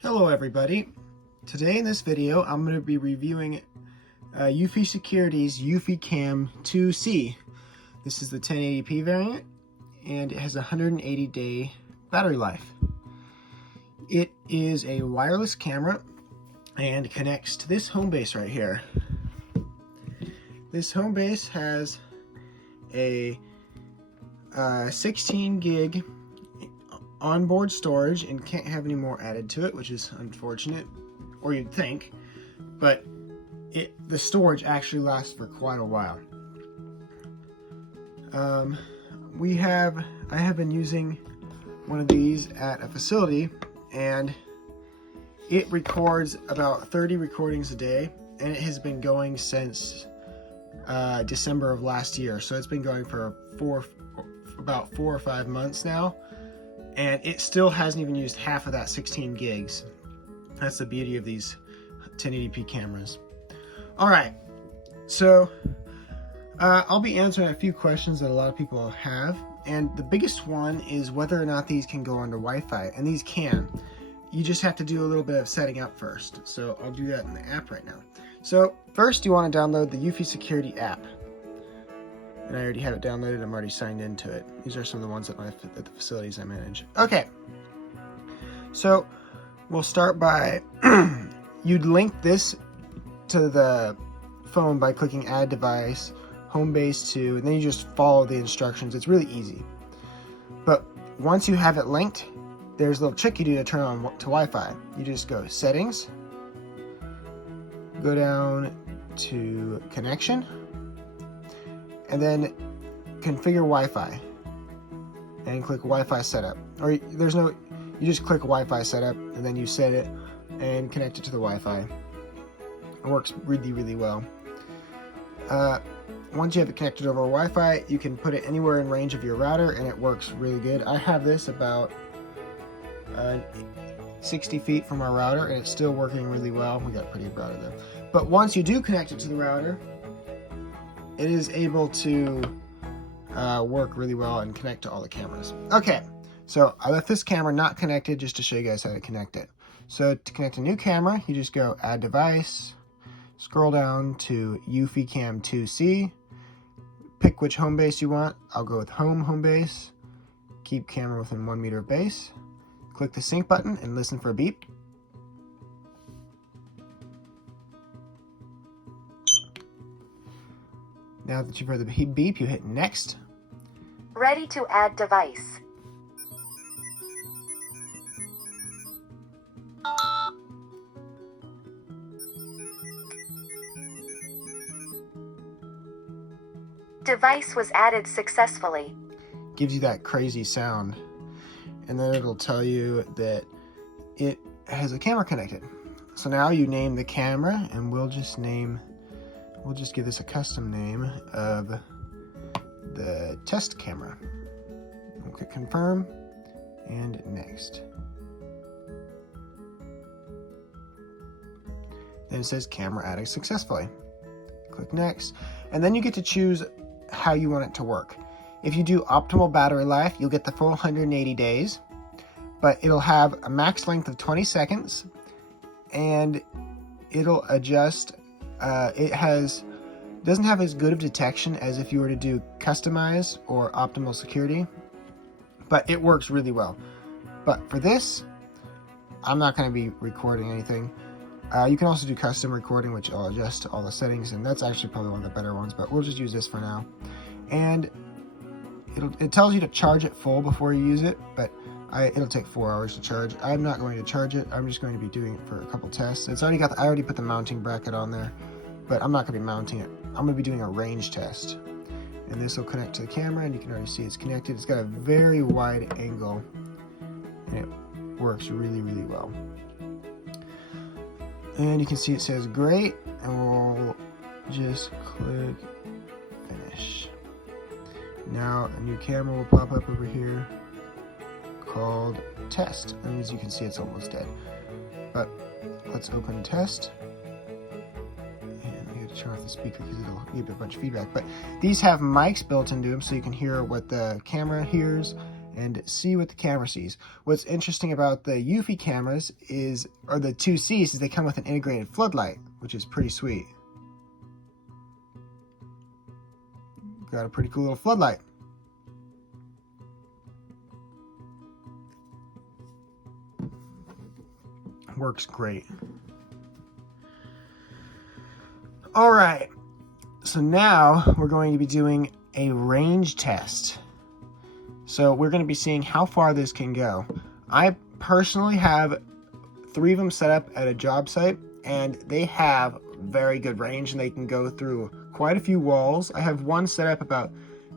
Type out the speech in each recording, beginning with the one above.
Hello everybody. Today in this video I'm going to be reviewing Eufy Security's Eufy Cam 2C. This is the 1080p variant and it has a 180-day battery life. It is a wireless camera and connects to this home base right here. This home base has a 16 gig onboard storage and can't have any more added to it, which is unfortunate, or you'd think, but the storage actually lasts for quite a while. I have been using one of these at a facility and it records about 30 recordings a day, and it has been going since December of last year, so it's been going for about 4 or 5 months now. And it still hasn't even used half of that 16 gigs. That's the beauty of these 1080p cameras. All right, so I'll be answering a few questions that a lot of people have. And the biggest one is whether or not these can go under Wi-Fi. And these can. You just have to do a little bit of setting up first. So I'll do that in the app right now. So first you want to download the Eufy Security app. And I already have it downloaded. I'm already signed into it. These are some of the ones at the facilities I manage. Okay, so we'll start by you'd link this to the phone by clicking Add Device, Home Base to, and then you just follow the instructions. It's really easy. But once you have it linked, there's a little trick you do to turn on to Wi-Fi. You just go Settings, go down to Connection, and then configure Wi-Fi and click Wi-Fi setup. Or you just click Wi-Fi setup and then you set it and connect it to the Wi-Fi. It works really, really well. Once you have it connected over Wi-Fi, you can put it anywhere in range of your router and it works really good. I have this about 60 feet from our router and it's still working really well. We got a pretty good router though. But once you do connect it to the router, it is able to work really well and connect to all the cameras. Okay, so I left this camera not connected just to show you guys how to connect it. So to connect a new camera, you just go Add Device, scroll down to Eufy Cam 2C, pick which home base you want. I'll go with home base, keep camera within 1 meter of base, click the sync button and listen for a beep. Now that you've heard the beep, you hit Next. Ready to add device. Device was added successfully. Gives you that crazy sound. And then it'll tell you that it has a camera connected. So now you name the camera, and we'll just give this a custom name of the test camera. We'll click Confirm and Next. Then it says Camera added successfully. Click Next, and then you get to choose how you want it to work. If you do optimal battery life, you'll get the full 180 days, but it'll have a max length of 20 seconds, and it'll adjust. Doesn't have as good of detection as if you were to do customize or optimal security, but it works really well. But for this, I'm not going to be recording anything. You can also do custom recording, which I'll adjust to all the settings, and that's actually probably one of the better ones, but we'll just use this for now. And it tells you to charge it full before you use it, but it'll take 4 hours to charge. I'm not going to charge it. I'm just going to be doing it for a couple tests. I already put the mounting bracket on there, but I'm not going to be mounting it. I'm going to be doing a range test. And this will connect to the camera, and you can already see it's connected. It's got a very wide angle, and it works really, really well. And you can see it says great, and we'll just click finish. Now a new camera will pop up over here called test, and as you can see it's almost dead. But let's open test. Turn off the speaker because it'll give a bunch of feedback. But these have mics built into them so you can hear what the camera hears and see what the camera sees. What's interesting about the Eufy cameras is, or the 2Cs, is they come with an integrated floodlight, which is pretty sweet. Got a pretty cool little floodlight. Works great. All right, so now we're going to be doing a range test. So we're going to be seeing how far this can go. I personally have 3 of them set up at a job site, and they have very good range, and they can go through quite a few walls. I have one set up about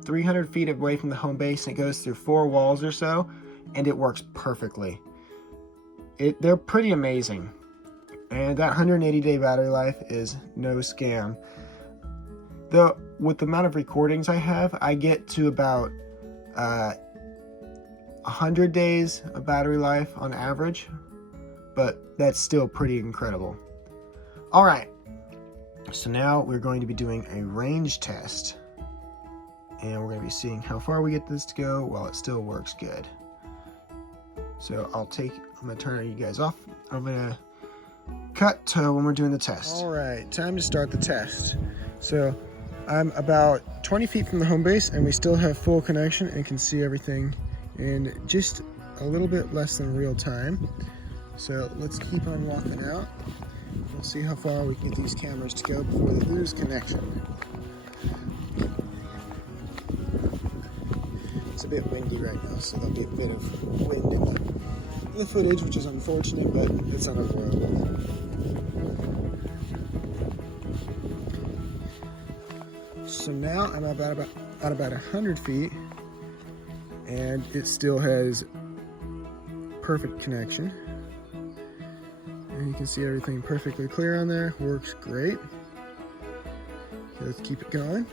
300 feet away from the home base, and it goes through 4 walls or so, and it works perfectly. They're pretty amazing. And that 180-day battery life is no scam. Though, with the amount of recordings I have, I get to about 100 days of battery life on average, but that's still pretty incredible. All right, so now we're going to be doing a range test, and we're going to be seeing how far we get this to go while it still works good. So I'm going to turn you guys off. I'm going to cut to when we're doing the test. All right, time to start the test. So I'm about 20 feet from the home base, and we still have full connection and can see everything in just a little bit less than real time. So let's keep on walking out. We'll see how far we can get these cameras to go before they lose connection. It's a bit windy right now, so there'll be a bit of wind in the footage, which is unfortunate, but it's unavoidable. So now I'm at about 100 feet, and it still has perfect connection. And you can see everything perfectly clear on there. Works great. So let's keep it going.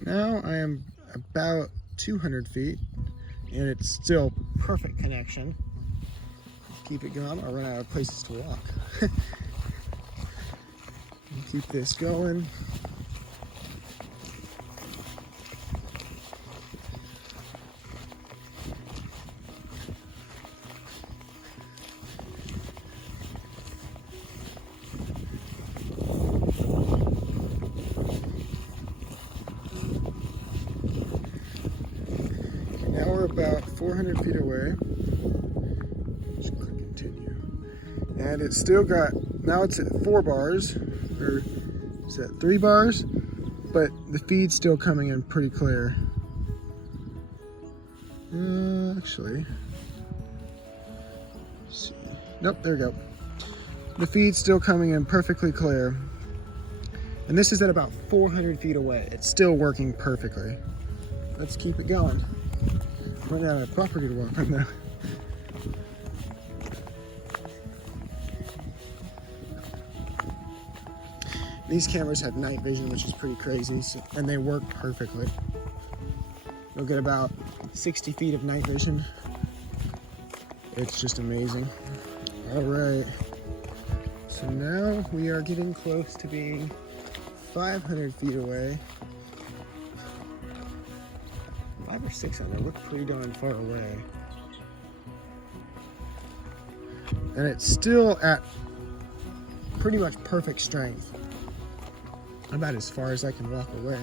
Now I am about 200 feet, and it's still perfect connection. Keep it going. I'll run out of places to walk. Keep this going. Now we're about 400 feet away. Just click continue. And it's still got, now it's at 4 bars, or is that 3 bars? But the feed's still coming in pretty clear. Actually, let's see. Nope, there we go. The feed's still coming in perfectly clear. And this is at about 400 feet away. It's still working perfectly. Let's keep it going. Run out of property to walk on now. These cameras have night vision, which is pretty crazy, and they work perfectly. You'll get about 60 feet of night vision. It's just amazing. All right. So now we are getting close to being 500 feet away. 5 or 600, look pretty darn far away. And it's still at pretty much perfect strength. About as far as I can walk away.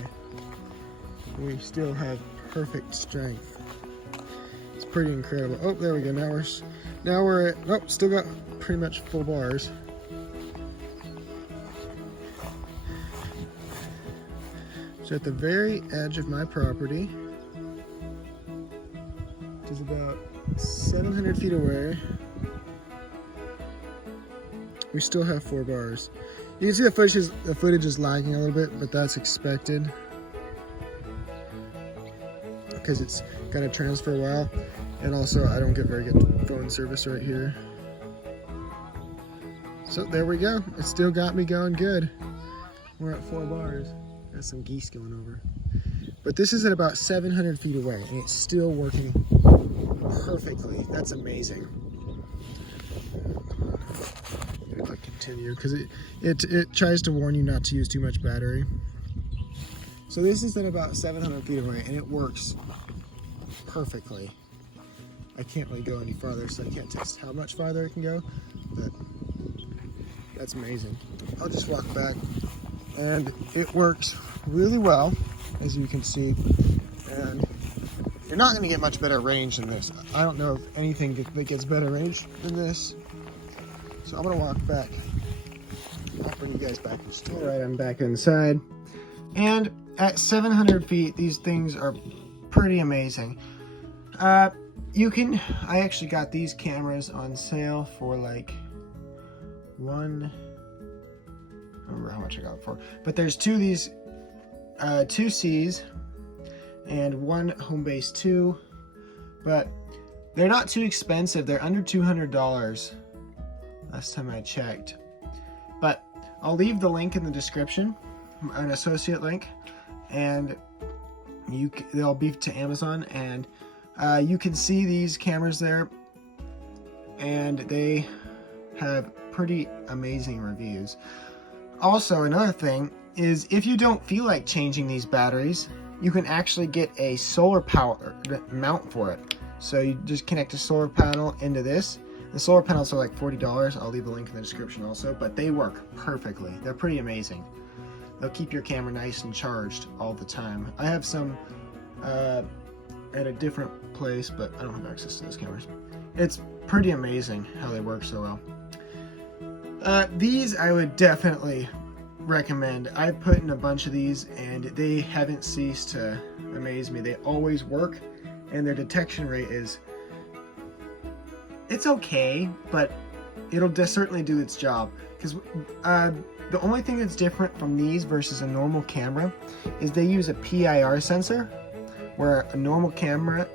We still have perfect strength. It's pretty incredible. Oh, there we go. Now we're at, oh, still got pretty much full bars. So at the very edge of my property, which is about 700 feet away, we still have 4 bars. You can see the footage is lagging a little bit, but that's expected because it's got to transfer a while, and also I don't get very good phone service right here. So there we go. It still got me going good. We're at 4 bars. There's some geese going over. But this is at about 700 feet away, and it's still working perfectly. That's amazing. Click continue, because it tries to warn you not to use too much battery. So this is at about 700 feet away, and it works perfectly. I can't really go any farther, so I can't test how much farther it can go, but that's amazing. I'll just walk back, and it works really well, as you can see, and you're not going to get much better range than this. I don't know of anything that gets better range than this, so I'm going to walk back. I'll bring you guys back. All right, I'm back inside, and at 700 feet, these things are pretty amazing. I actually got these cameras on sale for like I don't remember how much I got it for, but there's two of these, 2 C's and one home base 2, but they're not too expensive. They're under $200 last time I checked, but I'll leave the link in the description, an associate link, and they'll be to Amazon, and you can see these cameras there, and they have pretty amazing reviews. Also, another thing is, if you don't feel like changing these batteries, you can actually get a solar power mount for it. So you just connect a solar panel into this. The solar panels are like $40. I'll leave a link in the description also, but they work perfectly. They're pretty amazing. They'll keep your camera nice and charged all the time. I have some at a different place, but I don't have access to those cameras. It's pretty amazing how they work so well. These I would definitely recommend. I've put in a bunch of these, and they haven't ceased to amaze me. They always work, and their detection rate it's okay, but it'll certainly do its job. Because the only thing that's different from these versus a normal camera is they use a PIR sensor, where a normal camera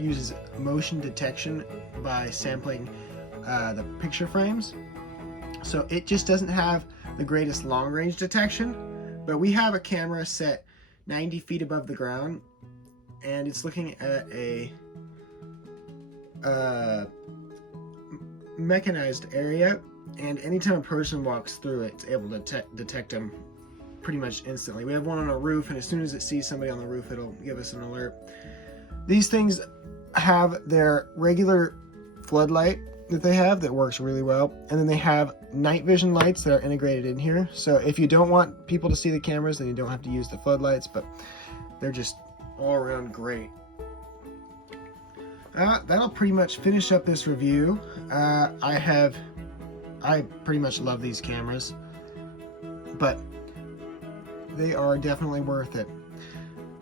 uses motion detection by sampling the picture frames. So it just doesn't have the greatest long range detection, but we have a camera set 90 feet above the ground, and it's looking at a mechanized area, and anytime a person walks through it, it's able to detect them pretty much instantly. We have one on a roof, and as soon as it sees somebody on the roof, it'll give us an alert. These things have their regular floodlight that they have that works really well, and then they have night vision lights that are integrated in here. So if you don't want people to see the cameras, then you don't have to use the floodlights, but they're just all around great. That'll pretty much finish up this review. I pretty much love these cameras, but they are definitely worth it.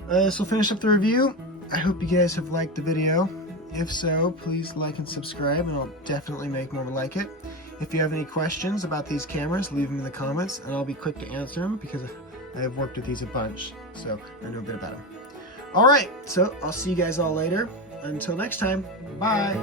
This will finish up the review. I hope you guys have liked the video. If so, please like and subscribe, and I'll definitely make more like it. If you have any questions about these cameras, leave them in the comments, and I'll be quick to answer them because I have worked with these a bunch, so I know a bit about them. Alright, so I'll see you guys all later. Until next time, bye!